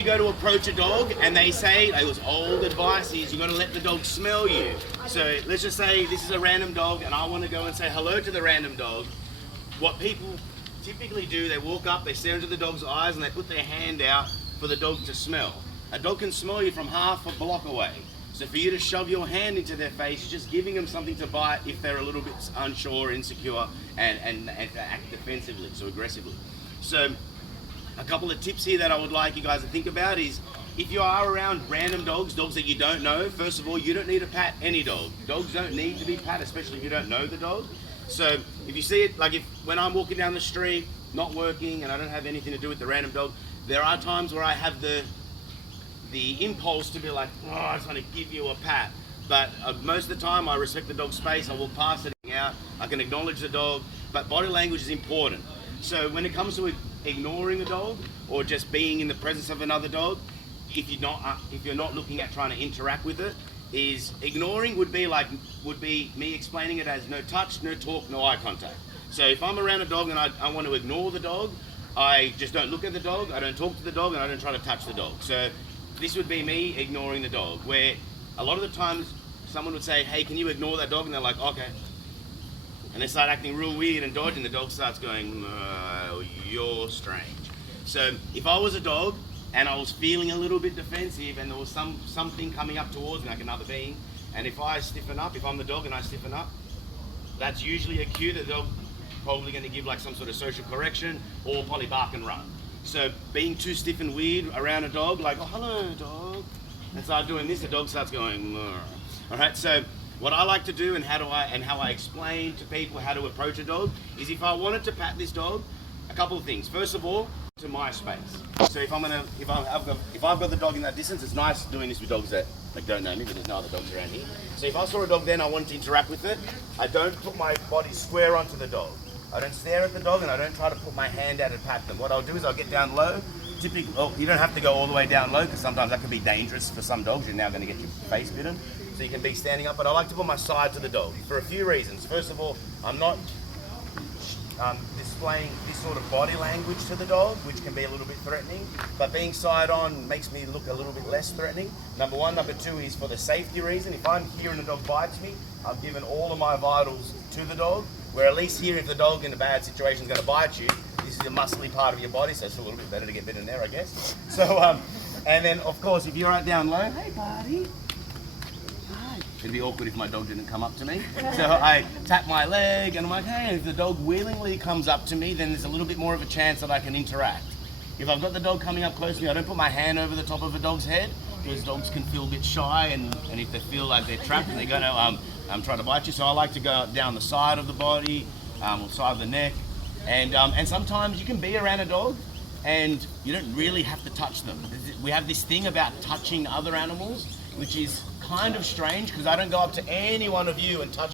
You go to approach a dog and they say, it was old advice is you got to let the dog smell you. So let's just say this is a random dog and I want to go and say hello to the random dog. What people typically do, they walk up, they stare into the dog's eyes and they put their hand out for the dog to smell. A dog can smell you from half a block away. So for you to shove your hand into their face, you're just giving them something to bite if they're a little bit unsure, insecure, and act defensively, so aggressively. So a couple of tips here that I would like you guys to think about is, if you are around random dogs that you don't know, first of all, you don't need to pat any dog. Dogs don't need to be pat, especially if you don't know the dog. So if you see it, like when I'm walking down the street, not working, and I don't have anything to do with the random dog, there are times where I have the impulse to be like, oh, I just want to give you a pat. But most of the time, I respect the dog's space. I will pass it out. I can acknowledge the dog, but body language is important. So when it comes to ignoring a dog or just being in the presence of another dog, if you're not looking at trying to interact with it, is ignoring would be me explaining it as no touch, no talk, no eye contact. So if I'm around a dog and I want to ignore the dog, I just don't look at the dog, I don't talk to the dog, and I don't try to touch the dog. So this would be me ignoring the dog, where a lot of the times someone would say, hey, can you ignore that dog? And they're like, okay. And they start acting real weird and dodgy, and the dog starts going, you're strange. So if I was a dog and I was feeling a little bit defensive and there was something coming up towards me, like another being, and if I stiffen up, if I'm the dog and I stiffen up, that's usually a cue that the dog probably going to give like some sort of social correction or probably bark and run. So being too stiff and weird around a dog, like, oh, hello, dog, and start doing this, the dog starts going, all right. So what I like to do and how I explain to people how to approach a dog is, if I wanted to pat this dog, a couple of things. First of all, to my space. So if I've got the dog in that distance, it's nice doing this with dogs that don't know me, but there's no other dogs around here. So if I saw a dog then I wanted to interact with it, I don't put my body square onto the dog. I don't stare at the dog and I don't try to put my hand out and pat them. What I'll do is I'll get down low. Typically, you don't have to go all the way down low because sometimes that can be dangerous for some dogs. You're now going to get your face bitten. So you can be standing up, but I like to put my side to the dog for a few reasons. First of all, I'm not displaying this sort of body language to the dog, which can be a little bit threatening, but being side on makes me look a little bit less threatening. Number one. Number two is for the safety reason. If I'm here and the dog bites me, I've given all of my vitals to the dog, where at least here, if the dog in a bad situation is going to bite you, this is a muscly part of your body, so it's a little bit better to get bitten there, I guess. So, and then of course, if you're right down low, hey buddy, it'd be awkward if my dog didn't come up to me. So I tap my leg and I'm like, hey, if the dog willingly comes up to me, then there's a little bit more of a chance that I can interact. If I've got the dog coming up close to me, I don't put my hand over the top of a dog's head, because dogs can feel a bit shy, and if they feel like they're trapped, they're going to try to bite you. So I like to go down the side of the body, or side of the neck. And sometimes you can be around a dog and you don't really have to touch them. We have this thing about touching other animals, which is kind of strange, because I don't go up to any one of you and touch